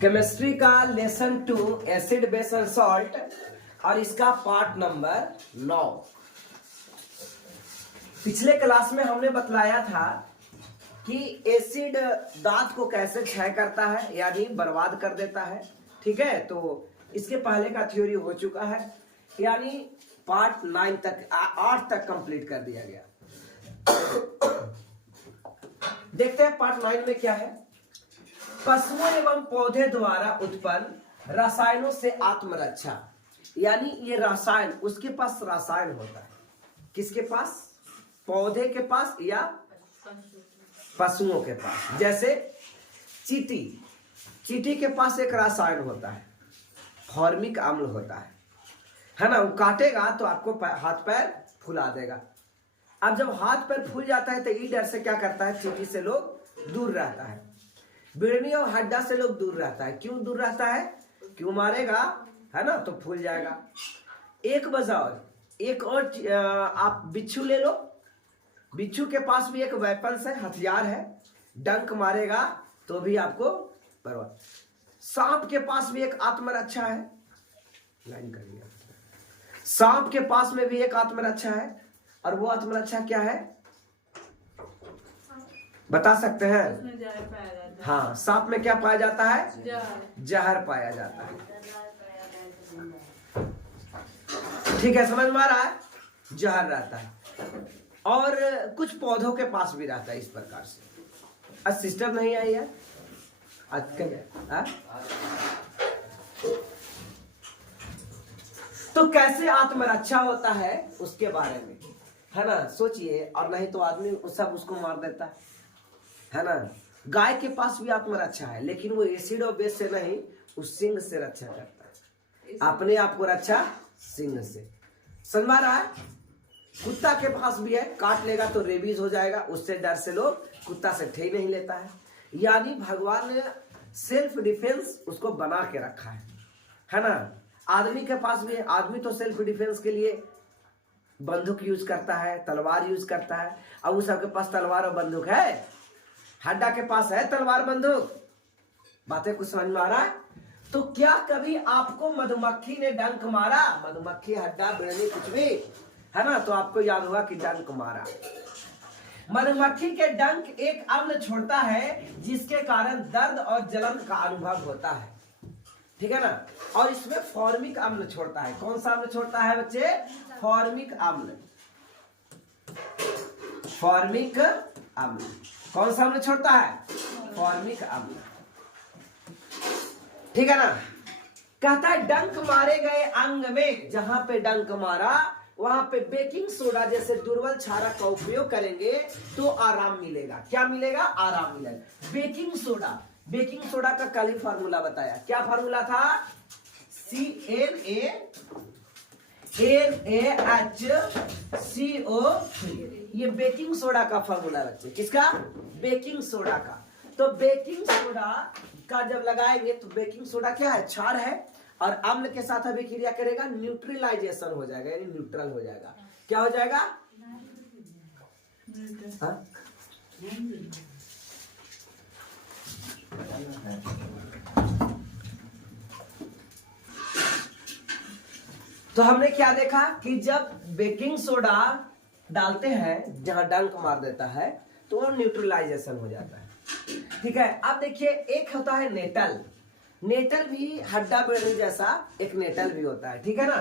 Chemistry का lesson 2 acid base and salt और इसका पार्ट नंबर 9। पिछले क्लास में हमने बतलाया था कि एसिड दांत को कैसे क्षय करता है यानी बर्बाद कर देता है। ठीक है, तो इसके पहले का थ्योरी हो चुका है, यानी पार्ट 9 तक 8 तक कंप्लीट कर दिया गया। देखते हैं पार्ट 9 में क्या है। पशुओं एवं पौधे द्वारा उत्पन्न रसायनों से आत्मरक्षा, यानी ये रसायन, उसके पास रसायन होता है। किसके पास? पौधे के पास या पशुओं के पास। जैसे चींटी के पास एक रसायन होता है, फॉर्मिक अम्ल होता है ना। वो काटेगा तो आपको हाथ पैर फुला देगा। अब जब हाथ पैर फूल जाता है तो ई डर से क्या करता है, चींटी से लोग दूर रहता है। बिड़नी और हड्डा से लोग दूर रहता है। क्यों दूर रहता है? क्यों मारेगा, है ना, तो फूल जाएगा। एक बजाओ, एक और आप बिच्छू ले लो। बिच्छू के पास भी एक वेपन्स है, हथियार है। डंक मारेगा तो भी आपको बर्बाद। सांप के पास भी एक आत्मरक्षा है। लाइन करिए। सांप के पास में भी एक आत्मरक्षा है, और वो आत्मरक्षा क्या है बता सकते हैं? हाँ, सांप में क्या पाया जाता है? जहर पाया जाता है। ठीक है, समझ में आ रहा है? जहर रहता है। और कुछ पौधों के पास भी रहता है इस प्रकार से। आज सिस्टम नहीं आई है आज कल। तो कैसे आत्मरक्षा होता है उसके बारे में, है ना, सोचिए। और नहीं तो आदमी सब उसको मार देता है ना। गाय के पास भी आत्मरक्षा है, लेकिन वो एसिड और बेस से नहीं, उस सिंग से रक्षा करता है। अपने आप को रक्षा सिंग से। समझ रहा है? कुत्ता के पास भी है, काट लेगा तो रेबीज हो जाएगा। उससे डर से लोग कुत्ता से ठे नहीं लेता है। यानी भगवान ने सेल्फ डिफेंस उसको बना के रखा है ना। आदमी के पास भी है। आदमी तो सेल्फ डिफेंस के लिए बंदूक यूज करता है, तलवार यूज करता है। अब उस सबके पास तलवार और बंदूक है? हड्डा के पास है तलवार बंदूक? बातें कुछ समझ में आ रहा है? तो क्या कभी आपको मधुमक्खी ने डंक मारा? मधुमक्खी, हड्डा, बिड़नी, कुछ भी, है ना, तो आपको याद होगा कि डंक मारा। मधुमक्खी के डंक एक अम्ल छोड़ता है जिसके कारण दर्द और जलन का अनुभव होता है। ठीक है ना। और इसमें फॉर्मिक अम्ल छोड़ता है। कौन सा अम्ल छोड़ता है बच्चे? फॉर्मिक अम्ल। फॉर्मिक अम्ल कौन सा अम्ल छोड़ता है? फॉर्मिक अम्ल। ठीक है ना। कहता है डंक मारे गए अंग में, जहां पे डंक मारा वहां पे बेकिंग सोडा जैसे दुर्बल क्षारक का उपयोग करेंगे तो आराम मिलेगा। क्या मिलेगा? आराम मिलेगा। बेकिंग सोडा का कल ही फार्मूला बताया। क्या फार्मूला था? CnAHCO3। ये बेकिंग सोडा का फार्मूला बच्चे। किसका? बेकिंग सोडा का। तो बेकिंग सोडा का जब लगाएंगे तो बेकिंग सोडा क्या है? क्षार है, और अम्ल के साथ अभिक्रिया करेगा, न्यूट्रलाइजेशन हो जाएगा, यानी न्यूट्रल हो जाएगा। क्या हो जाएगा? हाँ? तो हमने क्या देखा कि जब बेकिंग सोडा डालते हैं जहां डंक मार देता है तो वो न्यूट्रलाइजेशन हो जाता है। ठीक है। अब देखिए, एक होता है नेटल। नेटल भी हड्डा बिड़नी जैसा एक नेटल भी होता है। ठीक है ना।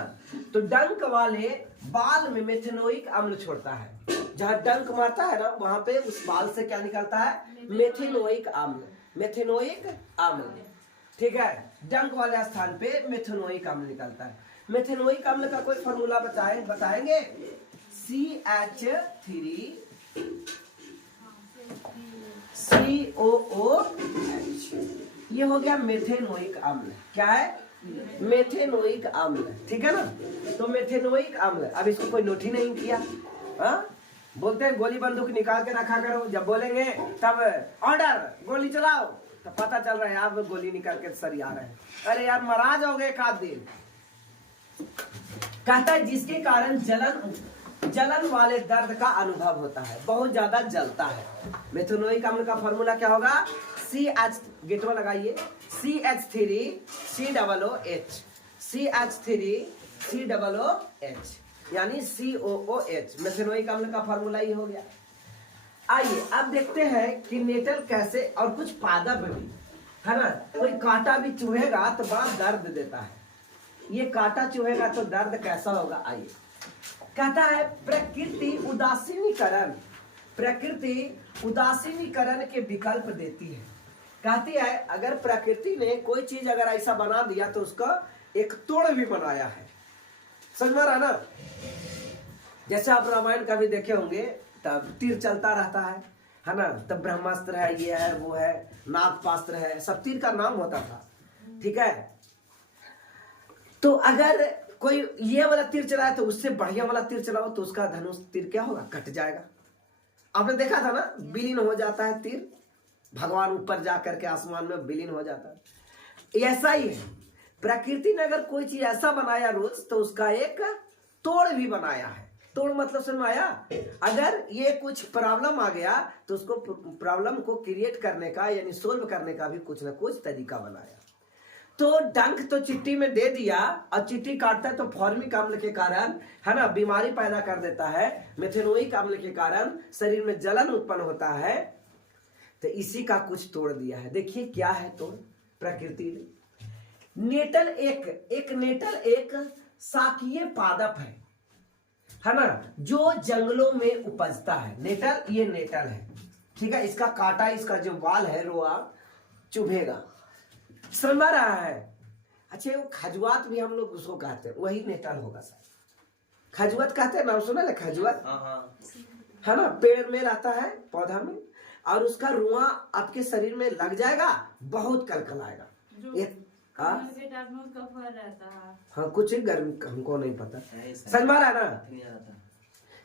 तो डंक वाले बाल में मेथेनोइक अम्ल छोड़ता है। जहां डंक मारता है ना वहां पे उस बाल से क्या निकलता है? मेथेनोइक अम्ल। मेथेनोइक अम्ल। ठीक है। डंक वाले स्थान पे मेथेनोइक अम्ल निकलता है। मेथेनोइक अम्ल का कोई फॉर्मूला बताएंगे? CH3COOH। ये हो गया मेथेनोइक अम्ल। क्या है? मेथेनोइक अम्ल। ठीक है ना। तो मेथेनोइक अम्ल। अब इसको कोई नोट ही नहीं किया। हाँ? बोलते हैं गोली बंदूक निकाल के रखा करो, जब बोलेंगे तब ऑर्डर गोली चलाओ, तो पता चल रहा है आप गोली निकाल के सरिया रहे हैं। अरे यार, मरा जाओगे एक आध दिन। कहता है जिसके कारण जलन वाले दर्द का अनुभव होता है, बहुत ज्यादा जलता है। मेथेनोइक अम्ल का फॉर्मूला क्या होगा? CH, गेटवा लगाइए, CH3COOH, CH3COOH यानी COOH, मेथेनोइक अम्ल का फार्मूला ही हो गया। आइए अब देखते हैं कि नेटल कैसे, और कुछ पादप भी है ना। कोई कांटा भी चुभेगा तो बड़ा दर्द देता है, ये कांटा चुभेगा तो दर्द कैसा होगा। आइए कहता है प्रकृति उदासीनीकरण, प्रकृति उदासीनीकरण के विकल्प देती है। कहती है अगर प्रकृति ने कोई चीज अगर ऐसा बना दिया तो उसका एक तोड़ भी बनाया है। समझ में आ रहा ना। जैसे आप रामायण का भी देखे होंगे, तब तीर चलता रहता है ना, तब ब्रह्मास्त्र है, ये है, वो है, नागपास्त्र है, सब तीर का नाम होता था। ठीक है, तो अगर कोई ये वाला तीर चलाए तो उससे बढ़िया वाला तीर चलाओ तो उसका धनुष तीर क्या होगा, कट जाएगा। आपने देखा था ना, विलीन हो जाता है तीर, भगवान ऊपर जा करके आसमान में विलीन हो जाता है। ऐसा ही है, प्रकृति ने अगर कोई चीज ऐसा बनाया रोज तो उसका एक तोड़ भी बनाया है। तोड़ मतलब समझ में आया। अगर ये कुछ प्रॉब्लम आ गया तो उसको प्रॉब्लम को क्रिएट करने का यानी सोल्व करने का भी कुछ ना कुछ तरीका बनाया। तो डंक तो चिट्टी में दे दिया, और चिट्टी काटता है तो फॉर्मिक अम्ल के कारण है ना बीमारी पैदा कर देता है, मेथेनोइक अम्ल के कारण शरीर में जलन उत्पन्न होता है। तो इसी का कुछ तोड़ दिया है। देखिए क्या है तोड़ प्रकृति ने। नेटल एक नेटल एक शाकीय पादप है ना, जो जंगलों में उपजता है। नेटल, ये नेटल है, ठीक है। इसका कांटा, इसका जो बाल है रोआ चुभेगा, समझ रहा है। अच्छा वो खजुआत भी हम लोग उसको कहते हैं, वही नेटल होगा सर। खजुआत कहते हैं, नाम सुना है खजुआत, है ना, पेड़ में रहता है, पौधा में, और उसका रुआ आपके शरीर में लग जाएगा, बहुत कलकलाएगा। हाँ कुछ गर्म, हमको नहीं पता, समझ में आ रहा ना।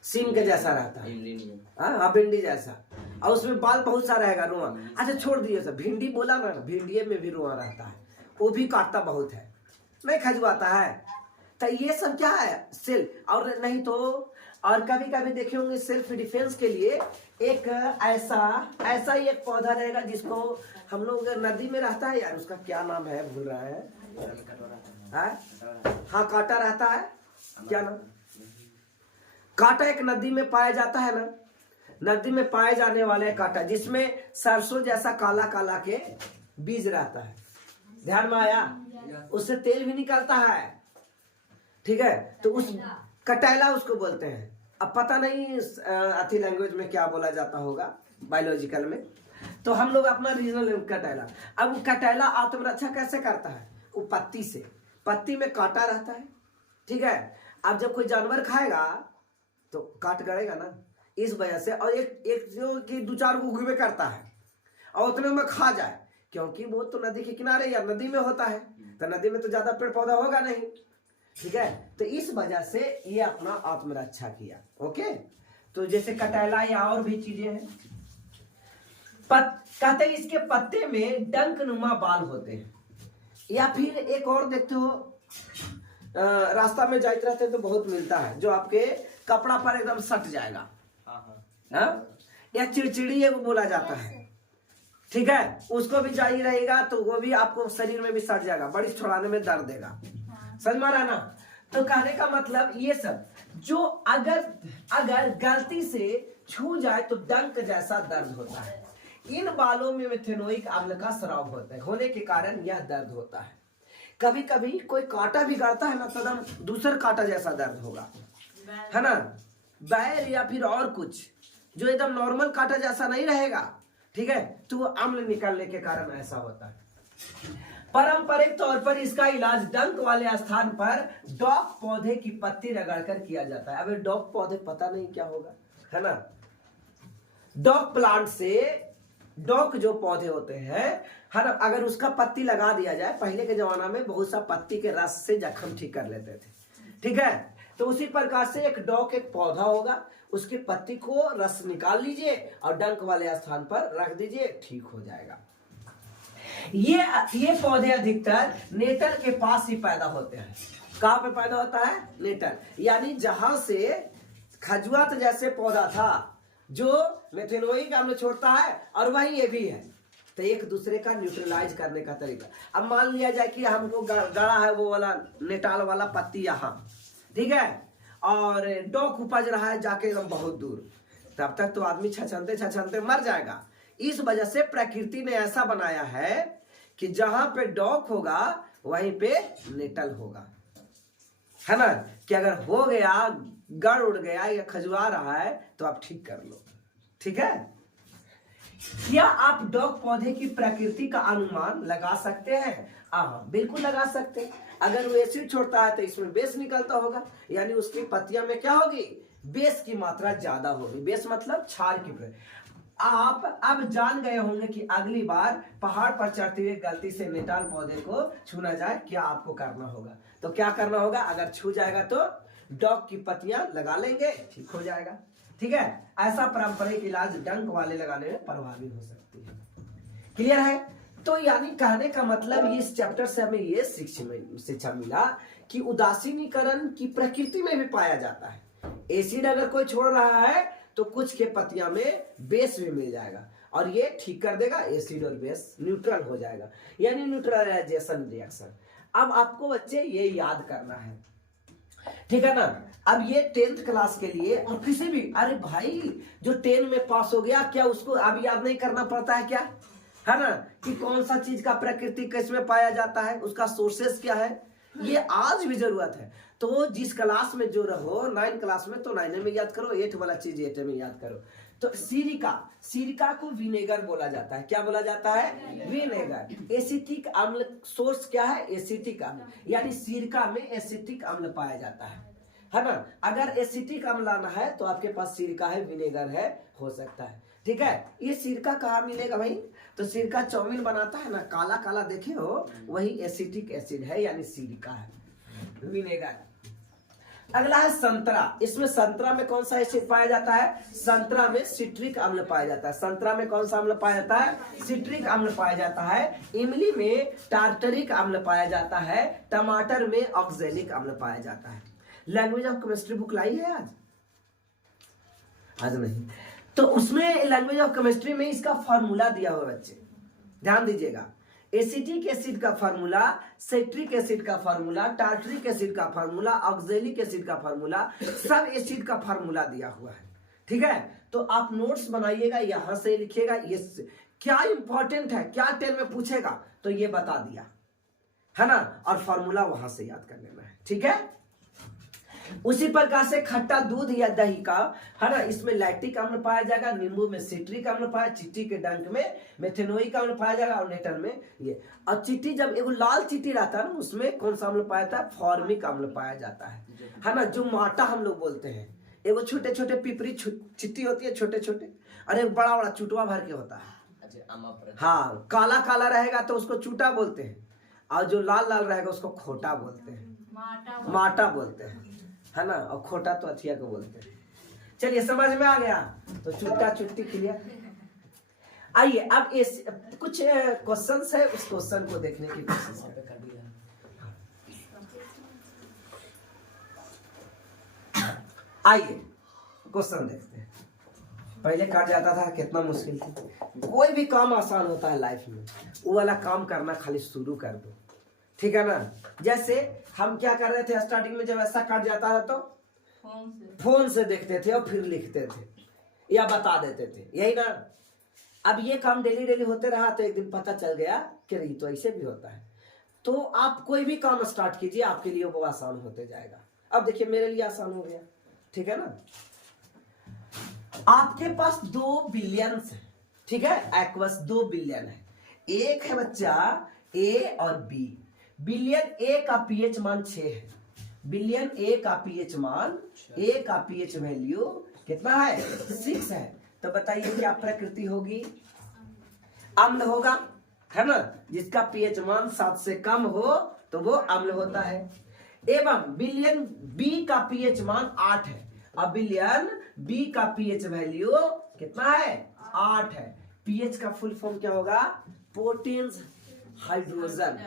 सीम के जैसा रहता है, हाँ भिंडी जैसा, और उसमें बाल बहुत सारा रहेगा, रुआ। अच्छा छोड़ दिए सर, भिंडी बोला ना, भिंडी में भी रुआ रहता है, वो भी काटता बहुत है, नहीं खजुआता है। तो ये सब क्या है, सेल्फ, और नहीं तो और कभी कभी देखे होंगे सेल्फ डिफेंस के लिए एक ऐसा ही एक पौधा रहेगा जिसको हम लोग नदी में रहता है, यार उसका क्या नाम है भूल रहा है, हाँ कांटा रहता है, क्या नाम, कांटा एक नदी में पाया जाता है ना, नदी में पाए जाने वाले कांटा जिसमें सरसों जैसा काला काला के बीज रहता है, ध्यान में आया, उससे तेल भी निकलता है, ठीक है। तो उस कटैला उसको बोलते हैं। अब पता नहीं अथी लैंग्वेज में क्या बोला जाता होगा, बायोलॉजिकल में, तो हम लोग अपना रीजनल कटैला। अब वो कटैला आत्मरक्षा कैसे करता है, वो पत्ती से, पत्ती में कांटा रहता है, ठीक है। अब जब कोई जानवर खाएगा तो काट गड़ेगा ना, इस वजह से, और एक जो कि दो चार को उगवे करता है और उतने में खा जाए, क्योंकि वो तो नदी के किनारे या नदी में होता है, तो नदी में तो ज्यादा पेड़ पौधा होगा नहीं, ठीक है। तो इस वजह से ये अपना आत्मरक्षा किया, ओके। तो जैसे कटैला या और भी चीजें हैं, कहते हैं इसके पत्ते में डंक नुमा बाल होते हैं। या फिर एक और देखते हो, रास्ता में जाते रहते हैं तो बहुत मिलता है, जो आपके कपड़ा पर एकदम सट जाएगा, हाँ, या चिड़चिड़ी ये बोला जाता है, ठीक है। उसको भी चाहिए रहेगा तो वो भी आपको शरीर में भी सट जाएगा, बड़ी छुड़ाने में दर्द देगा, समझ में आ रहा ना। तो कहने का मतलब ये सब जो अगर गलती से छू जाए तो डंक जैसा दर्द होता है। इन बालों में मेथेनोइक अम्ल का स्राव होता है, होने के कारण यह दर्द होता है। कभी कभी कोई कांटा भी गाड़ता है ना, तो एकदम दूसर कांटा जैसा दर्द होगा, है ना, बैर या फिर और कुछ जो एकदम नॉर्मल कांटा जैसा नहीं रहेगा, ठीक है। तो वो अम्ल निकलने के कारण ऐसा होता है। पारंपरिक तौर पर इसका इलाज डंक वाले स्थान पर डॉक पौधे की पत्ती रगड़कर किया जाता है। अब डॉक पौधे पता नहीं क्या होगा, है ना, डॉक प्लांट से, डॉक जो पौधे होते हैं, है ना, अगर उसका पत्ती लगा दिया जाए, पहले के जमाना में बहुत सा पत्ती के रस से जख्म ठीक कर लेते थे, ठीक है। तो उसी प्रकार से एक डॉक एक पौधा होगा, उसकी पत्ती को रस निकाल लीजिए और डंक वाले स्थान पर रख दीजिए, ठीक हो जाएगा। ये पौधे अधिकतर नेटल के पास ही पैदा होते हैं। कहां पे पैदा होता है, नेटल, यानी जहां से खजुआत जैसे पौधा था जो मेथेनोइक अम्ल छोड़ता है, और वही ये भी है, तो एक दूसरे का न्यूट्रलाइज करने का तरीका। अब मान लिया जाए कि हमको गड़ा है वो वाला नेटाल वाला पत्ती यहाँ, ठीक है, और डॉक उपज रहा है जाके एकदम बहुत दूर, तब तक तो आदमी छछनते छछनते मर जाएगा। इस वजह से प्रकृति ने ऐसा बनाया है कि जहां पे डॉक होगा वहीं पे नेटल होगा, है ना, कि अगर हो गया, गड़ उड़ गया या खजुआ रहा है तो आप ठीक कर लो, ठीक है। क्या आप डॉग पौधे की प्रकृति का अनुमान लगा सकते हैं? हाँ, बिल्कुल लगा सकते हैं। अगर वो एसिड छोड़ता है तो इसमें बेस निकलता होगा, यानी उसकी पत्तियां में क्या होगी, बेस की मात्रा ज्यादा होगी। बेस मतलब क्षार की। आप अब जान गए होंगे कि अगली बार पहाड़ पर चढ़ते हुए गलती से नेटाल पौधे को छूना जाए क्या आपको करना होगा। तो क्या करना होगा, अगर छू जाएगा तो डॉग की पत्तियां लगा लेंगे, ठीक हो जाएगा, ठीक है। ऐसा पारंपरिक इलाज डंक वाले लगाने में प्रभावी हो सकती है। क्लियर है? तो यानी कहने का मतलब इस चैप्टर से हमें ये शिक्षा मिला कि उदासीनीकरण की प्रकृति में भी पाया जाता है। एसिड अगर कोई छोड़ रहा है तो कुछ के पत्तियां में बेस भी मिल जाएगा और ये ठीक कर देगा, एसिड और बेस न्यूट्रल हो जाएगा, यानी न्यूट्रलाइजेशन रिएक्शन। अब आपको बच्चे ये याद करना है, ठीक है ना। अब ये 10th क्लास के लिए और किसी भी, अरे भाई जो 10 में पास हो गया क्या उसको अब याद नहीं करना पड़ता है क्या, है ना, कि कौन सा चीज का प्रकृति किसमें पाया जाता है, उसका सोर्सेस क्या है, ये आज भी जरूरत है। तो जिस क्लास में जो रहो 9 क्लास में तो 9 में याद करो, 8 वाला चीज 8 में याद करो। तो सिरिका को विनेगर बोला जाता है। क्या बोला जाता है? विनेगर। एसिटिक अम्ल सोर्स क्या है? एसिटिक अम्ल, यानी सिरका में एसिटिक अम्ल पाया जाता है ना। अगर एसिटिक अम्ल लाना है तो आपके पास सिरका है, विनेगर है, हो सकता है, ठीक है। ये सिरका कहाँ मिलेगा भाई? तो सिरका चाउमीन बनाता है ना, काला काला देखे हो, वही एसिटिक एसिड है, यानी सिरका है, विनेगर। अगला है संतरा। इसमें संतरा में कौन सा एसिड पाया जाता है? संतरा में सिट्रिक अम्ल पाया जाता है। संतरा में कौन सा अम्ल पाया जाता है? सिट्रिक अम्ल पाया जाता है। इमली में टार्टरिक अम्ल पाया जाता है। टमाटर में ऑक्जेलिक अम्ल पाया जाता है। लैंग्वेज ऑफ केमिस्ट्री बुक लाई है आज नहीं, तो उसमें लैंग्वेज ऑफ केमिस्ट्री में इसका फॉर्मूला दिया हुआ बच्चे, ध्यान दीजिएगा। एसिटिक एसिड का फार्मूला, सिट्रिक एसिड का फार्मूला, टार्टरिक एसिड का फार्मूला, ऑक्जेलिक एसिड का फार्मूला, सब एसिड का फार्मूला दिया हुआ है, ठीक है। तो आप नोट्स बनाइएगा, यहां से लिखिएगा, ये क्या इंपॉर्टेंट है, क्या 10 में पूछेगा, तो ये बता दिया, है ना, और फार्मूला वहां से याद कर लेना है, ठीक है। उसी प्रकार से खट्टा दूध या दही का, है ना, इसमें लैक्टिक अम्ल पाया जाएगा, नींबू में सिट्रिक अम्ल पाया, चिट्टी के डंक में मेथेनोइक अम्ल पाया जाएगा और नेटर में ये। और चिट्टी जब एगो लाल चिट्टी रहता है ना, उसमें कौन सा अम्ल पाया जाता है? फॉर्मिक अम्ल पाया जाता है ना, जो माटा हम लोग बोलते हैं। एगो छोटे छोटे पिपरी चिट्टी होती है, छोटे छोटे, और एक बड़ा बड़ा चुटवा भर के होता है। हाँ, काला काला रहेगा तो उसको चूटा बोलते हैं, और जो लाल लाल रहेगा उसको खोटा बोलते हैं, माटा बोलते हैं, है ना, और खोटा तो अथिया को बोलते हैं। चलिए समझ में आ गया, तो चुट्टा चुट्टी क्लियर। आइए अब इस कुछ क्वेश्चंस है, उस क्वेश्चन को देखने की कोशिश करें। आइए क्वेश्चन देखते हैं। पहले कहा जाता था कितना मुश्किल थी, कोई भी काम आसान होता है लाइफ में, वो वाला काम करना खाली शुरू कर दो, ठीक है ना। जैसे हम क्या कर रहे थे स्टार्टिंग में, जब ऐसा कट जाता था तो फोन से देखते थे और फिर लिखते थे या बता देते थे, यही ना। अब ये काम डेली डेली होते रहा तो एक दिन पता चल गया कि नहीं, तो ऐसे भी होता है। तो आप कोई भी काम स्टार्ट कीजिए, आपके लिए वो आसान होते जाएगा। अब देखिए मेरे लिए आसान हो गया, ठीक है ना। आपके पास 2 बिलियन है, ठीक है, एक्वस 2 बिलियन है। एक है बच्चा ए और बी। बिलियन ए का पीएच मान 6 है, बिलियन ए का पीएच मान, ए का पीएच वैल्यू कितना है? 6 है। तो बताइए क्या प्रकृति होगी? अम्ल होगा, है ना, जिसका पीएच मान 7 से कम हो तो वो अम्ल होता है। एवं बिलियन बी का पीएच मान 8 है, और बिलियन बी का पीएच वैल्यू कितना है? 8 है। पीएच का फुल फॉर्म क्या होगा? पोटेंस हाइड्रोजन,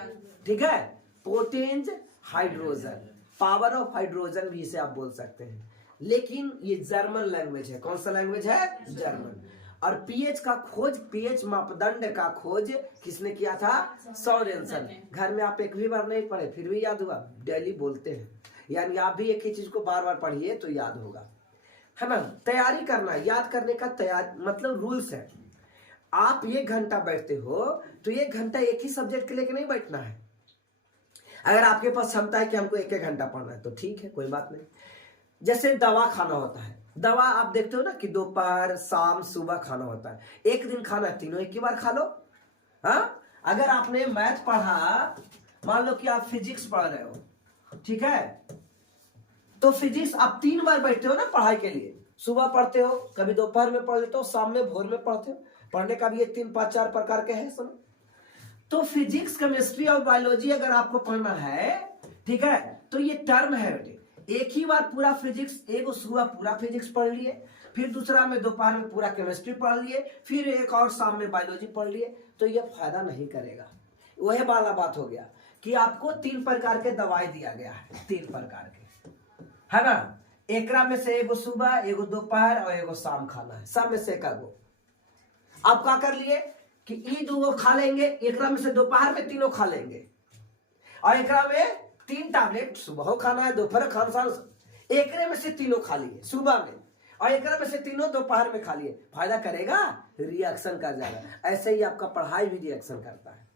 ठीक है, potence hydrogen, power of hydrogen भी इसे आप बोल सकते हैं। लेकिन ये जर्मन लैंग्वेज है। कौन सा लैंग्वेज है? जर्मन। और पीएच का खोज, पीएच मापदंड का खोज किसने किया था? सोरेनसन। घर में आप एक भी बार नहीं पढ़े फिर भी याद हुआ, डेली बोलते हैं, यानी आप भी एक ही चीज को बार बार पढ़िए तो याद होगा, है ना। तैयारी करना, याद करने का तैयार मतलब रूल्स है। आप 1 घंटा बैठते हो तो 1 घंटा एक ही सब्जेक्ट के लेके नहीं बैठना है। अगर आपके पास क्षमता है कि हमको 1-1 घंटा पढ़ना है तो ठीक है, कोई बात नहीं। जैसे दवा खाना होता है, दवा आप देखते हो ना कि दोपहर शाम सुबह खाना होता है, एक दिन खाना है, तीनों एक ही बार खा लो। हाँ, अगर आपने मैथ पढ़ा, मान लो कि आप फिजिक्स पढ़ रहे हो, ठीक है, तो फिजिक्स आप 3 बार बैठते हो ना पढ़ाई के लिए। सुबह पढ़ते हो, कभी दोपहर में पढ़ लेते हो, शाम में भोर में पढ़ते हो। पढ़ने का भी ये 3-5-4 प्रकार के हैं सब। तो फिजिक्स, केमिस्ट्री और बायोलॉजी अगर आपको पढ़ना है, ठीक है, तो ये टर्म है बेटे। एक ही बार पूरा फिजिक्स, एक सुबह पूरा फिजिक्स पढ़ लिए, फिर दूसरा में दोपहर में पूरा केमिस्ट्री पढ़ लिए, फिर एक और शाम में बायोलॉजी पढ़ लिए, तो ये फायदा नहीं करेगा। वही वाला बात हो गया कि आपको 3 प्रकार के दवाई दिया गया है, 3 प्रकार के, है ना। एकरा में से एगो सुबह, एगो दोपहर और एगो शाम खाना है, सब में से एक गो। आप क्या कर लिए कि ई 2 खा लेंगे, एकरा में से दोपहर में 3 खा लेंगे, और एकरा में 3 टैबलेट सुबह खाना है, दोपहर खाना, एकरे में से 3 खा लिए सुबह में, और एकरा में से 3 दोपहर में खा लिए। फायदा करेगा? रिएक्शन कर जाएगा। ऐसे ही आपका पढ़ाई भी रिएक्शन करता है,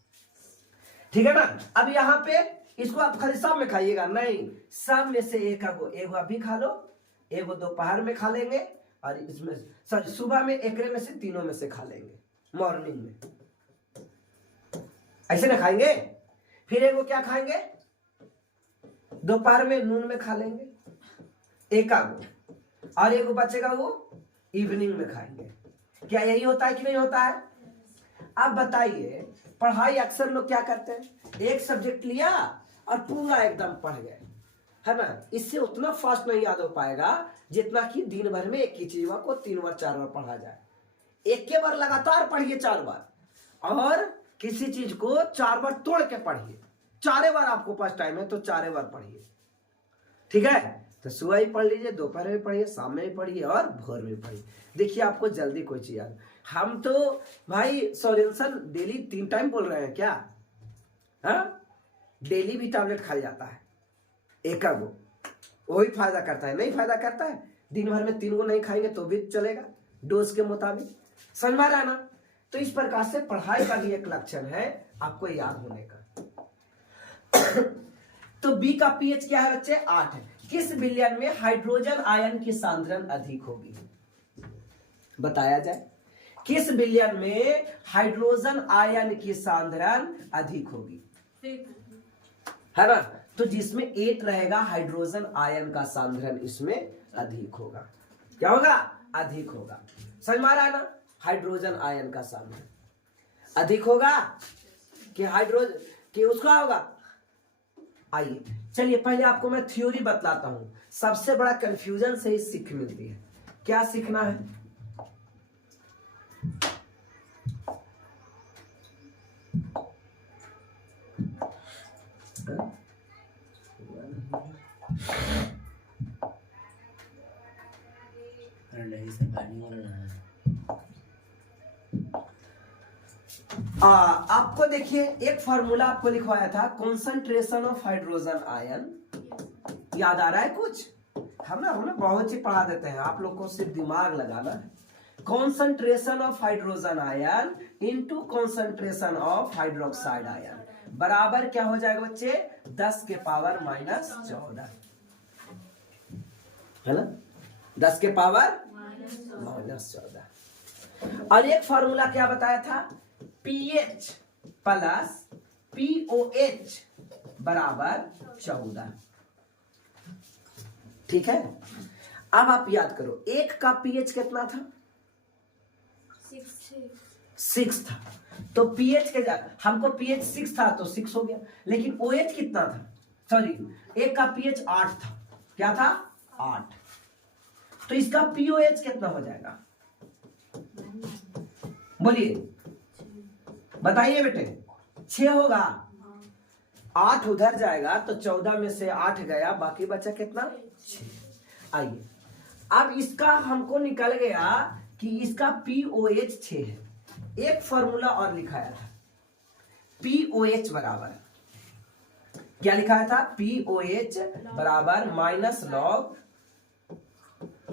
ठीक है ना। अब यहाँ पे इसको आप खाली शाम में खाइएगा नहीं, शाम में से एक एगो अभी खा लो, एगो दोपहर में खा लेंगे, और इसमें सॉरी सुबह में एकरे में से 3 में से खा लेंगे मॉर्निंग में, ऐसे ना खाएंगे। फिर एगो क्या खाएंगे? दोपहर में नून में खा लेंगे एक आगो, और एगो बचेगा वो इवनिंग में खाएंगे। क्या यही होता है कि नहीं होता है? आप बताइए, पढ़ाई अक्सर लोग क्या करते हैं, एक सब्जेक्ट लिया और पूरा एकदम पढ़ गए, है ना। इससे उतना फास्ट नहीं याद हो पाएगा जितना कि दिन भर में एक ही चीज को 3 बार 4 बार पढ़ा जाए। एक के बार लगातार पढ़िए 4 बार, और किसी चीज को 4 बार तोड़ के पढ़िए। 4 बार आपको पास टाइम है तो 4 बार पढ़िए, ठीक है। तो सुबह ही पढ़ लीजिए, दोपहर में पढ़िए, शाम में पढ़िए और भोर में पढ़िए। देखिए आपको जल्दी कोई चीज याद। हम तो भाई सोरेनसन डेली 3 टाइम बोल रहे हैं क्या? हाँ, डेली भी टैबलेट खा जाता है एक गो, वही फायदा करता है? नहीं फायदा करता है। दिन भर में 3 गो नहीं खाएंगे तो भी चलेगा, डोज के मुताबिक। समझ में आना। तो इस प्रकार से पढ़ाई का भी एक लक्षण है आपको याद होने का। तो बी का पीएच क्या है बच्चे? 8 है। किस विलयन में हाइड्रोजन आयन की सांद्रण अधिक होगी? बताया जाए, किस विलयन में हाइड्रोजन आयन की सांद्रण अधिक होगी, है ना। तो जिसमें 8 रहेगा हाइड्रोजन आयन का सांद्रण इसमें अधिक होगा। क्या होगा? अधिक होगा। समझ में आ रहा है ना? हाइड्रोजन आयन का सांद्रण अधिक होगा कि हाइड्रोजन कि उसका होगा। आइए चलिए पहले आपको मैं थ्योरी बतलाता हूं। सबसे बड़ा कंफ्यूजन से ही सीख मिलती है। क्या सीखना है? आपको देखिए एक फार्मूला आपको लिखवाया था, कॉन्सेंट्रेशन ऑफ हाइड्रोजन आयन। याद आ रहा है कुछ? हम ना बहुत चीज पढ़ा देते हैं, आप लोग को सिर्फ दिमाग लगाना है। Concentration of hydrogen ion into concentration of hydroxide ion बराबर क्या हो जाएगा बच्चे? 10 के पावर -14, है ना। 10 के पावर -14। और एक फार्मूला क्या बताया था? पीएच प्लस पीओएच बराबर 14। ठीक है। अब आप याद करो, एक का पीएच कितना था? 6 था। तो पीएच के हमको पीएच 6 था तो 6 हो गया, लेकिन ओएच कितना था? सॉरी, एक का पीएच 8 था। क्या था? 8। तो इसका पीओएच कितना हो जाएगा? बोलिए, बताइए बेटे। 6 होगा। 8 उधर जाएगा तो 14 में से 8 गया, बाकी बचा कितना? 6। आइए अब इसका हमको निकल गया कि इसका POH 6 है। एक फॉर्मूला और लिखाया था, POH बराबर, क्या लिखाया था? POH बराबर माइनस लॉग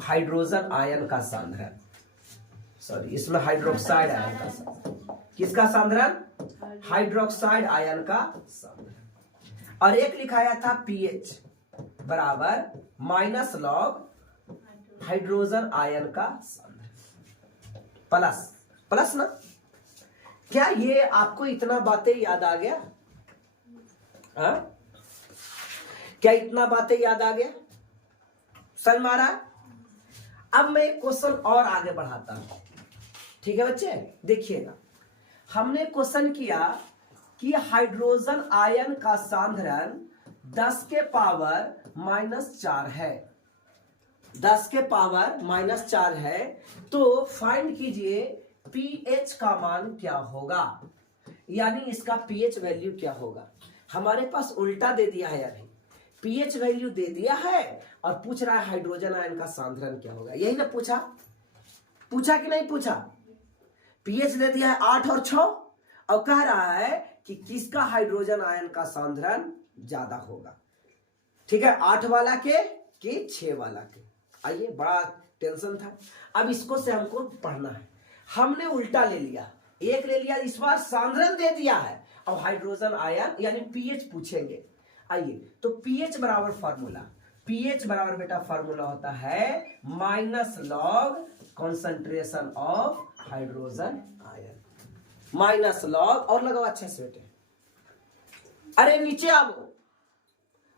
हाइड्रोजन आयन का सांद्रण, सॉरी इसमें हाइड्रोक्साइड आयन का सांद्रण, किसका सांद्रण? हाइड्रोक्साइड आयन का सांद्रण। और एक लिखाया था pH बराबर माइनस लॉग हाइड्रोजन आयन का सांद्रण, प्लस प्लस ना। क्या ये आपको इतना बातें याद आ गया? हा? क्या इतना बातें याद आ गया? समझ में आ रहा है? अब मैं क्वेश्चन और आगे बढ़ाता हूं, ठीक है बच्चे? देखिएगा, हमने क्वेश्चन किया कि हाइड्रोजन आयन का सांद्रण 10 के पावर -4 है, 10 के पावर -4 है। तो फाइंड कीजिए pH का मान क्या होगा, यानी इसका pH वैल्यू क्या होगा। हमारे पास उल्टा दे दिया है, अभी pH वैल्यू दे दिया है और पूछ रहा है हाइड्रोजन आयन का सांद्रण क्या होगा। यही ना पूछा? पूछा कि नहीं पूछा? pH दे दिया है 8 और 6 और कह रहा है कि किसका हाइड्रोजन आयन का सांद्रण ज्यादा होगा। ठीक है, 8 वाला के कि 6 वाला के। आइए, बड़ा टेंशन था। अब इसको से हमको पढ़ना है। हमने उल्टा ले लिया, एक ले लिया, इस बार सांद्रण दे दिया है और हाइड्रोजन आयन यानी pH पूछेंगे। आइए, तो pH बराबर फार्मूला, pH बराबर बेटा फार्मूला होता है minus log concentration of hydrogen ion, minus log, और लगाओ अच्छे से बेटे। अरे नीचे आओ,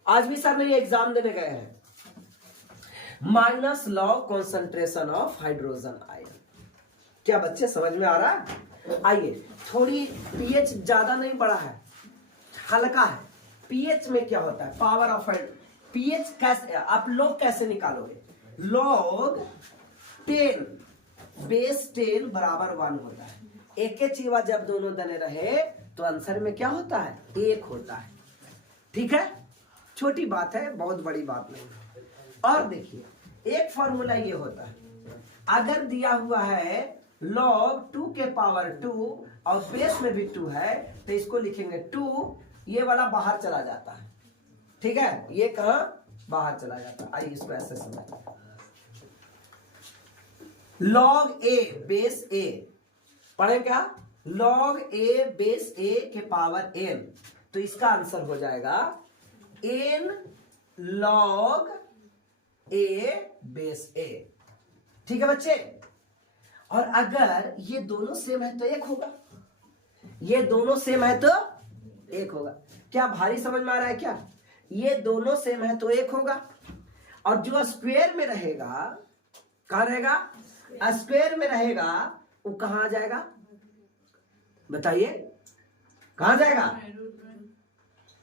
आज भी सर ने एग्जाम देने गए हैं। Minus log concentration of hydrogen ion. क्या बच्चे समझ में आ रहा है? आइए, थोड़ी pH ज्यादा नहीं बढ़ा है, हल्का है। pH में क्या होता है? पावर ऑफ pH कैसे आप लोग कैसे निकालोगे? लॉग 10 बेस 10 बराबर 1 होता है। एक चीवा जब दोनों दने रहे तो आंसर में क्या होता है? 1 होता है। ठीक है, छोटी बात है, बहुत बड़ी बात नहीं है। और देखिए, एक फॉर्मूला ये होता है, अगर दिया हुआ है लॉग 2 के पावर 2 और बेस में भी 2 है तो इसको लिखेंगे 2, ये वाला बाहर चला जाता है। ठीक है, ये कहां बाहर चला जाता है। आइए इसको ऐसे समझ, लॉग ए बेस ए पढ़े क्या? लॉग ए बेस ए के पावर n, तो इसका आंसर हो जाएगा n लॉग ए बेस ए। ठीक है बच्चे? और अगर ये दोनों सेम है तो 1 होगा, ये दोनों सेम है तो 1 होगा। क्या भारी समझ में आ रहा है क्या? ये दोनों सेम है तो 1 होगा, और जो स्क्वायर में रहेगा, कहां रहेगा? स्क्वायर में रहेगा, वो कहां आ जाएगा? बताइए, कहां जाएगा?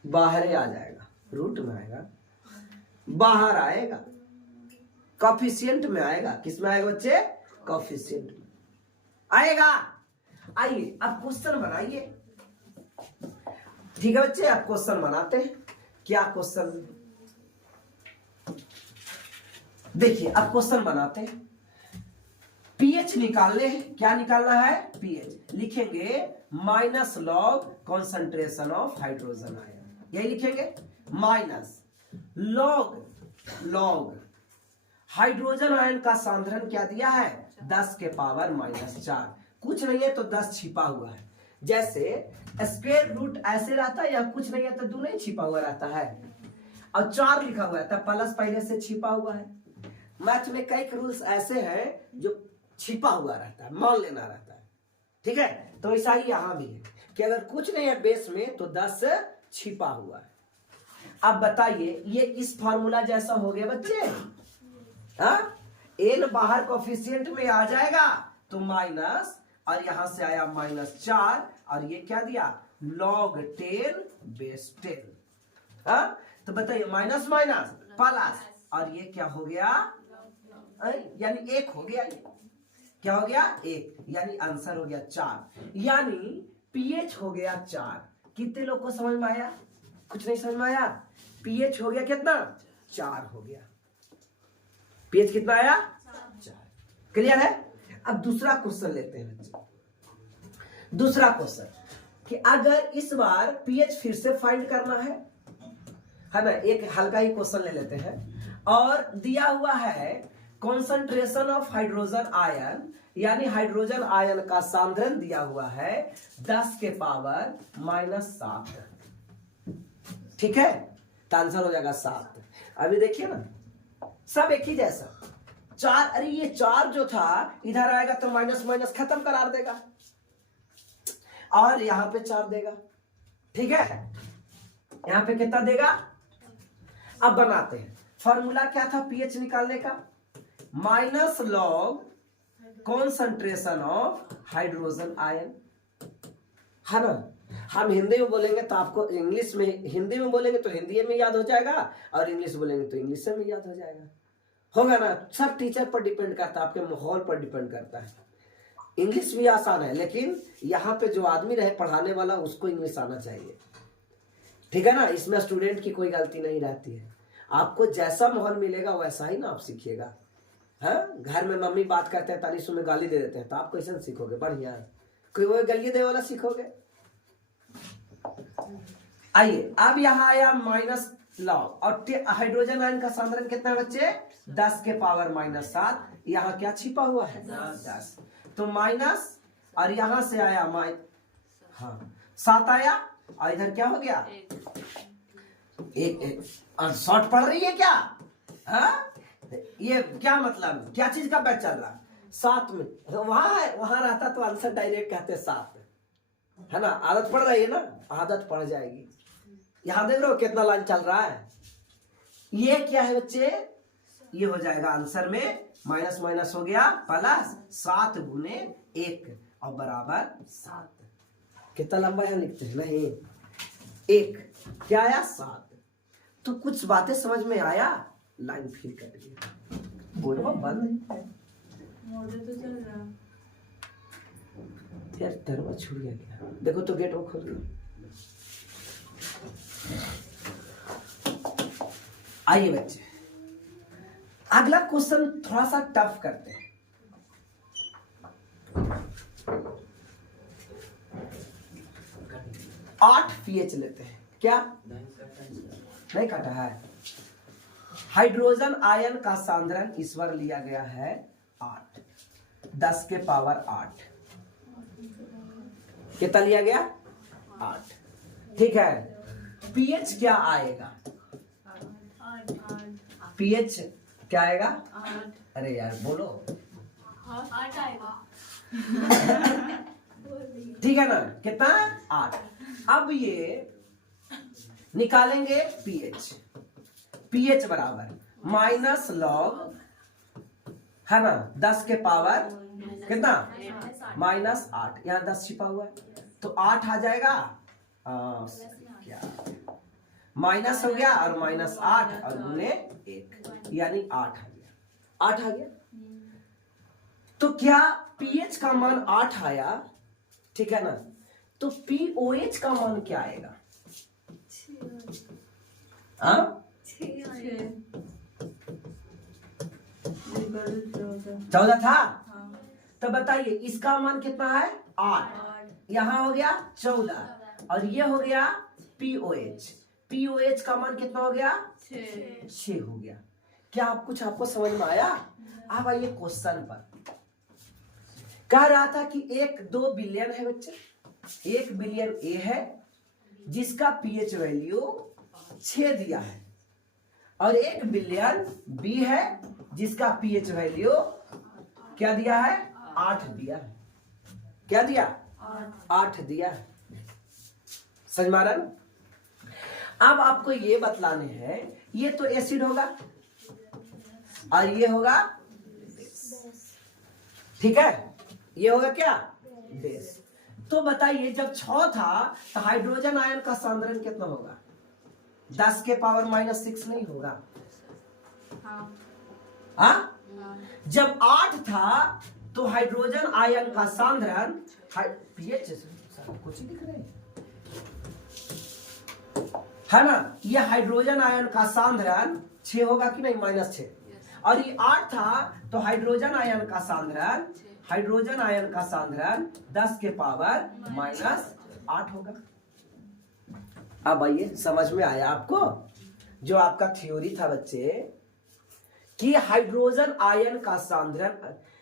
बाहर आ जाएगा, रूट में आएगा, बाहर आएगा, कॉफिशिएंट में आएगा। किस में आएगा बच्चे? कॉफिशिएंट में आएगा। आइए अब क्वेश्चन बनाइए। ठीक है बच्चे, अब क्वेश्चन बनाते हैं। क्या क्वेश्चन? देखिए, अब क्वेश्चन बनाते हैं। pH निकालने हैं। क्या निकालना है? pH लिखेंगे minus log concentration of hydrogen ion, यही लिखेंगे। माइनस लॉग हाइड्रोजन आयन का सांद्रण क्या दिया है? 10 के पावर -4। कुछ नहीं है तो 10 छिपा हुआ है। जैसे स्क्वायर रूट ऐसे रहता है, या कुछ नहीं है तो 2 नहीं छिपा हुआ रहता है, और 4 लिखा हुआ है तो प्लस पहले से छिपा हुआ है। मैथ में कई रूल्स ऐसे हैं जो छिपा हुआ रहता है, मान लेना रहता है। ठीक है, तो ऐसा ही यहां भी है कि अगर कुछ नहीं है बेस में तो 10 छिपा हुआ है। अब बताइए, ये इस फॉर्मूला जैसा हो गया बच्चे? हाँ, n बाहर कोफिशिएंट में आ जाएगा तो माइनस, और यहां से आया -4, और ये क्या दिया? log 10 base 10। हाँ, तो बताइए, माइनस माइनस प्लस, और ये क्या हो गया? यानी 1 हो गया। ये क्या हो गया? 1, यानी आंसर हो गया 4, यानी pH हो गया 4। कितने लोग को समझ में आया? कुछ नहीं समझ में आया? pH हो गया कितना? 4 हो गया। pH कितना आया? 4। क्लियर है? अब दूसरा क्वेश्चन लेते हैं बच्चे। दूसरा क्वेश्चन कि अगर इस बार पीएच फिर से फाइंड करना है ना, एक हल्का ही क्वेश्चन ले लेते हैं। और दिया हुआ है कॉन्सेंट्रेशन ऑफ हाइड्रोजन आयन, यानी हाइड्रोजन आयन का सांद्रण दिया हुआ है 10 के पावर -7। ठीक है, तो आंसर हो जाएगा 7। अभी देखिए ना, सब एक ही जैसा। 4, अरे ये 4 जो था इधर आएगा तो माइनस माइनस खत्म करार देगा, और यहां पे 4 देगा। ठीक है, यहां पे कितना देगा? अब बनाते हैं। फॉर्मूला क्या था पीएच निकालने का? Minus log concentration of hydrogen ion, है ना। हम हिंदी में बोलेंगे तो आपको इंग्लिश में, हिंदी में बोलेंगे तो हिंदी में याद हो जाएगा, और इंग्लिश बोलेंगे तो इंग्लिश में याद हो जाएगा। होगा ना। सब टीचर पर डिपेंड करता है, आपके माहौल पर डिपेंड करता है। इंग्लिश भी आसान है, लेकिन यहाँ पे जो आदमी रहे पढ़ाने वाला, उसको इंग्लिश आना चाहिए। ठीक है ना, इसमें स्टूडेंट की कोई गलती नहीं रहती है। आपको जैसा माहौल मिलेगा वैसा ही ना आप सीखिएगा। हाँ, घर में मम्मी बात करते हैं ताली में गाली दे देते हैं, तो आप कैसे सीखोगे? बढ़िया कोई वो गाली दे वाला सीखोगे। आइए, अब यहाँ आया माइनस लॉग, और हाइड्रोजन आयन का सांद्रण कितना है बच्चे? 10 के पावर -7। यहाँ क्या छिपा हुआ है? 10। तो माइनस, और यहां से आया हाँ 7 आया, और इधर क्या हो गया? एक शॉर्ट पड़ रही है क्या? हाँ, ये क्या मतलब, क्या चीज का बैच चल रहा? 7 में वहां है, वहां रहता तो आंसर डायरेक्ट कहते 7, है ना। आदत पड़ रही है ना, आदत पड़ जाएगी। यहां देख रहे हो कितना लाइन चल रहा है। ये क्या है बच्चे? ये हो जाएगा आंसर में माइनस माइनस हो गया प्लस 7 गुने 1 और बराबर 7। कितना लंबा है लिखते हैं? नहीं, 1 क्या आया? 7। तो कुछ बातें समझ में आया, लाइन फिर कट गया, बोलवा बंद तो चल रहा यार, दरवाजा छूट गया क्या? देखो तो गेट वो खोल दो। आइए बच्चे, अगला क्वेश्चन थोड़ा सा टफ करते हैं। 8 पीएच लेते हैं। क्या नहीं काटा है? हाइड्रोजन आयन का सांद्रण इस बार लिया गया है 8, 10 के पावर 8। कितना लिया गया? 8। ठीक है, पीएच क्या आएगा? पीएच क्या आएगा? अरे यार बोलो। 8 आएगा। ठीक है ना, कितना? 8। अब ये निकालेंगे पीएच। पीएच बराबर माइनस लॉग, है ना, 10 के पावर कितना? -8। यहाँ 10 छिपा हुआ है, तो 8 आ जाएगा। क्या माइनस हो गया, और -8 और गुने 1, यानी 8 आ गया। 8 आ गया। तो क्या पीएच का मान 8 आया? ठीक है ना। तो पीओएच का मान क्या आएगा? 14 था। तो बताइए इसका मान कितना है? 8। यहाँ हो गया 14, और ये हो गया पीओएच। पीओएच का मान कितना हो गया? 6 हो गया। क्या आपको समझ में आया? अब आइए क्वेश्चन पर। कह रहा था कि 1-2 बिलियन है बच्चे। 1 बिलियन ए है जिसका पीएच वैल्यू 6 दिया है, और 1 बिलियन बी है जिसका पीएच वैल्यू क्या दिया है? 8 दिया है। क्या दिया? 8 दिया है। समझ में आ रहा है? अब आपको ये बतलाने हैं, ये तो एसिड होगा और ये होगा, ठीक है, ये होगा क्या? बेस। तो बताइए जब 6 था तो हाइड्रोजन आयन का सांद्रण कितना होगा? 10 के पावर -6 नहीं होगा? हाँ? जब 8 था तो हाइड्रोजन आयन का सांद्रण, पीएच कुछ ही दिख रहे है ना, ये हाइड्रोजन आयन का सांद्रण 6 होगा कि नहीं? -6। और ये 8 था तो हाइड्रोजन आयन का सांद्रण हाइड्रोजन आयन का सांद्रण 10 के पावर -8 होगा। अब आइए, समझ में आया आपको जो आपका थ्योरी था बच्चे कि हाइड्रोजन आयन का सांद्रण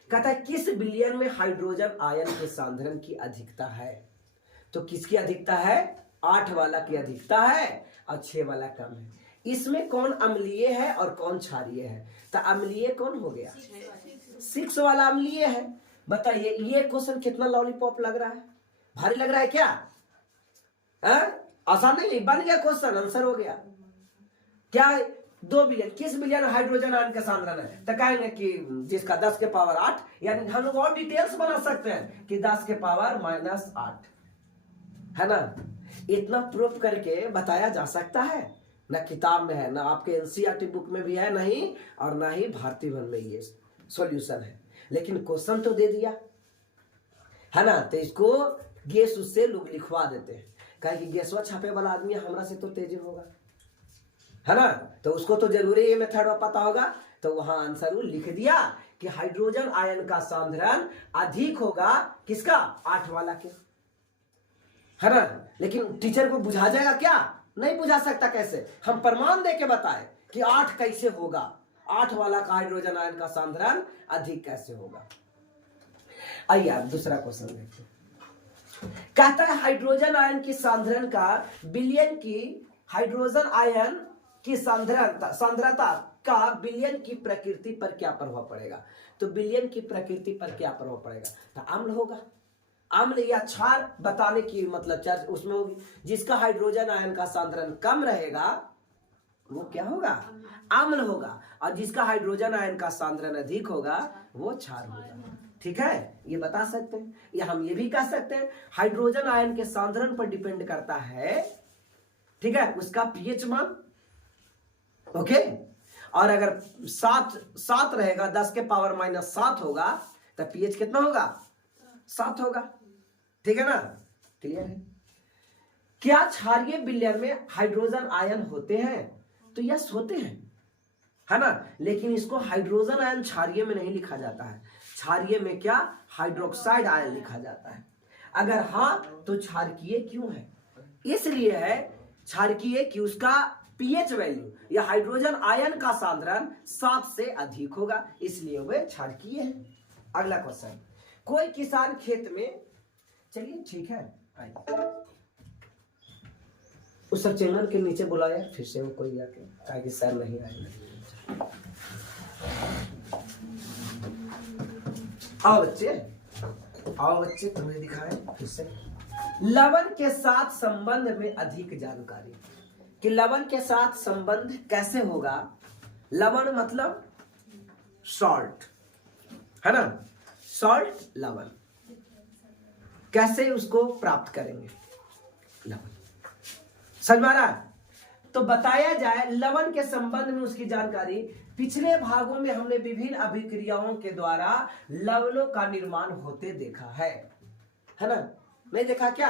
कहता है किस विलयन में हाइड्रोजन आयन के सांद्रण की अधिकता है। तो किसकी अधिकता है? 8 वाला की अधिकता है और 6 वाला कम है। इसमें कौन अम्लीय है और कौन क्षारीय है? तो अम्लीय कौन हो गया? 6 वाला अम्लीय है। बताइए ये क्वेश्चन कितना लॉलीपॉप लग रहा है? भारी लग रहा है क्या? आसान नहीं, बन गया क्वेश्चन, आंसर हो गया। क्या 2 बिलियन, किस बिलियन हाइड्रोजन आयन का सांद्रण है? तो कहेंगे कि जिसका 10 के पावर 8, यानी हम लोग और डिटेल्स बना सकते हैं कि 10 के पावर -8 है ना। इतना प्रूफ करके बताया जा सकता है, ना किताब में है, ना आपके एनसीईआरटी बुक में भी है, नहीं और ना ही भारतीय वन में ये सॉल्यूशन है। लेकिन क्वेश्चन तो दे दिया है ना, तो इसको गैस उससे लोग लिखवा देते हैं, कहे कि गैसवा छापे वाला आदमी हमरा से तो तेज होगा, है ना, तो उसको तो जरूरी ये मेथड पता होगा। तो वहां आंसर वो लिख दिया कि हाइड्रोजन आयन का सांद्रण अधिक होगा किसका? 8 वाला के, है ना। लेकिन टीचर को बुझा जाएगा क्या? नहीं बुझा सकता। कैसे? हम प्रमाण दे के बताए कि 8 कैसे होगा, 8 वाला का हाइड्रोजन आयन का सांद्रण अधिक कैसे होगा। आइए आप दूसरा क्वेश्चन देखते हैं। कहता है हाइड्रोजन आयन की सांद्रण का विलयन की हाइड्रोजन आयन की सांद्रता का विलयन की प्रकृति पर क्या प्रभाव पड़ेगा? तो विलयन की प्रकृति पर क्या प्रभाव पड़ेगा? तो अम्ल होगा। अम्ल या क्षार बताने की मतलब चर्चा उसमें होगी। जिसका हाइड्रोजन आयन का सांद्रण कम रहेगा वो क्या होगा? अम्ल होगा। और जिसका हाइड्रोजन आयन का सांद्रण अधिक होगा वो क्षार होगा। ठीक है, ये बता सकते हैं। या हम ये भी कह सकते हैं हाइड्रोजन आयन के सांद्रण पर डिपेंड करता है, ठीक है, उसका पीएच मान। ओके, और अगर 7 रहेगा, 10 के पावर -7 होगा, तो पीएच कितना होगा? 7 होगा। ठीक है ना, क्लियर है। क्या क्षारीय विलयन में हाइड्रोजन आयन होते हैं? तो यस होते हैं, है ना। लेकिन इसको हाइड्रोजन आयन क्षारीय में नहीं लिखा जाता है। क्षारीय में क्या? हाइड्रोक्साइड आयन लिखा जाता है। अगर हाँ तो क्षारकीय क्यों है? इसलिए है क्षारकीय कि उसका पीएच वैल्यू या हाइड्रोजन आयन का सांद्रण 7 से अधिक होगा, इसलिए वे क्षारकीय है। अगला क्वेश्चन, कोई किसान खेत में, चलिए ठीक है, आइए उस सब चैनल के नीचे बुलाया फिर से वो कोई आके, ताकि सर नहीं आएगा। आओ बच्चे, आओ बच्चे, तुम्हें दिखाएं फिर से। लवण के साथ संबंध में अधिक जानकारी, कि लवण के साथ संबंध कैसे होगा। लवण मतलब सॉल्ट, है ना, सॉल्ट लवण, कैसे उसको प्राप्त करेंगे लवण, समझ में आ रहा? तो बताया जाए लवण के संबंध में उसकी जानकारी। पिछले भागों में हमने विभिन्न अभिक्रियाओं के द्वारा लवणों का निर्माण होते देखा है ना, नहीं देखा क्या?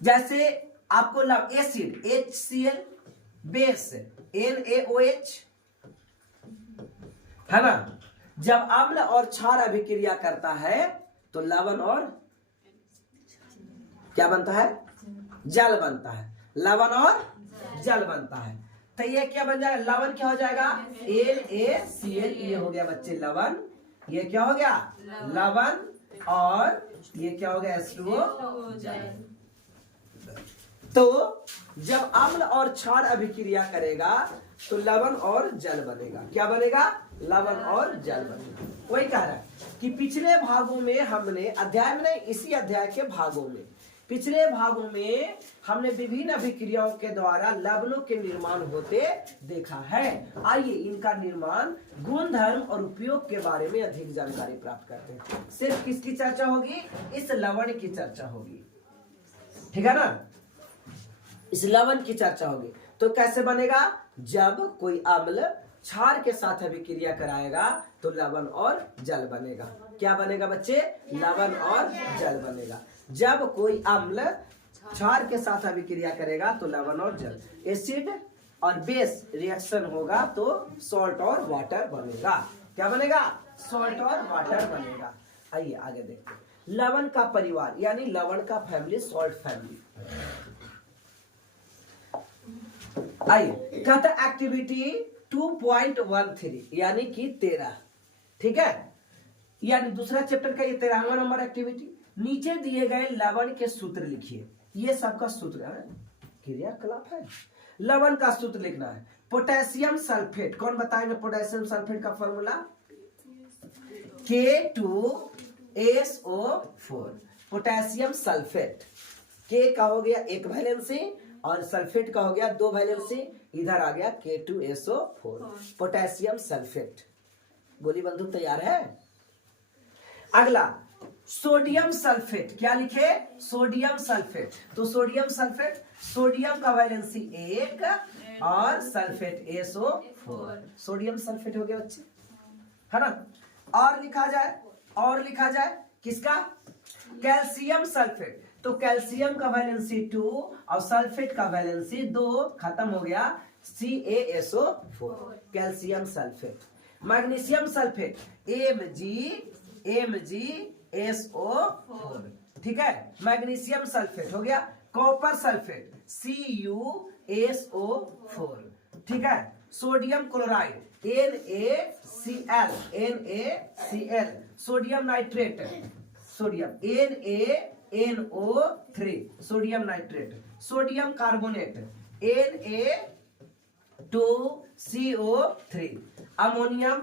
जैसे आपको एसिड HCl, बेस NaOH, है ना। जब अम्ल और क्षार अभिक्रिया करता है तो लवण और क्या बनता है? जल बनता है। लवण और जल बनता है। तो ये क्या बन जाएगा? लवण क्या हो जाएगा? NaCl, ये हो गया बच्चे लवण। ये क्या हो गया? लवण। और ये क्या हो गया? H2O। तो जब अम्ल और क्षार अभिक्रिया करेगा तो लवण और जल बनेगा। क्या बनेगा? लवण और जल बनेगा। वही कह रहा है कि पिछले भागों में हमने, अध्याय में नहीं, इसी अध्याय के भागों में, पिछले भागों में हमने विभिन्न अभिक्रियाओं के द्वारा लवणों के निर्माण होते देखा है। आइए इनका निर्माण, गुणधर्म और उपयोग के बारे में अधिक जानकारी प्राप्त करते हैं। सिर्फ किसकी चर्चा होगी? इस लवण की चर्चा होगी, ठीक है ना, इस लवण की चर्चा होगी। तो कैसे बनेगा? जब कोई अम्ल क्षार के साथ अभिक्रिया कराएगा तो लवण और जल बनेगा। क्या बनेगा बच्चे? लवण और जल बनेगा। जब कोई अम्ल क्षार के साथ अभिक्रिया करेगा तो लवण और जल, एसिड और बेस रिएक्शन होगा तो सॉल्ट और वाटर बनेगा। क्या बनेगा? सॉल्ट और वाटर बनेगा। आइए आगे देखते हैं। लवण का परिवार यानी लवण का फैमिली सॉल्ट फैमिली। आइए कहता एक्टिविटी 2.13 यानी कि 13, ठीक है, यानी दूसरा चैप्टर का ये 13वां नंबर एक्टिविटी। नीचे दिए गए लवण के सूत्र लिखिए। ये सबका सूत्र है, क्रियाकलाप है। लवण का सूत्र लिखना है। पोटेशियम सल्फेट, कौन बताएंगे पोटेशियम सल्फेट का फॉर्मूला? K2SO4। पोटेशियम सल्फेट, के का हो गया एक वैलेंसी और सल्फेट का हो गया दो वैलेंसी, इधर आ गया K2SO4 पोटेशियम सल्फेट। बोली बंधु तैयार है? अगला सोडियम सल्फेट, क्या लिखे? Sodium sulphate. तो सोडियम सल्फेट, सोडियम का वैलेंसी एक और सल्फेट SO4, सोडियम सल्फेट हो गया बच्चे, है ना। और लिखा जाए किसका? Calcium sulphate. तो कैल्शियम का वैलेंसी 2 और सल्फेट का वैलेंसी 2, खत्म हो गया CaSO4 calcium sulphate. Magnesium sulphate MgSO4, ठीक है, मैग्नीशियम सल्फेट हो गया। कॉपर सल्फेट CuSO4, ठीक है। Sodium chloride NaCl, sodium nitrate, sodium NaNO3, sodium nitrate. Sodium carbonate Na2CO3। Ammonium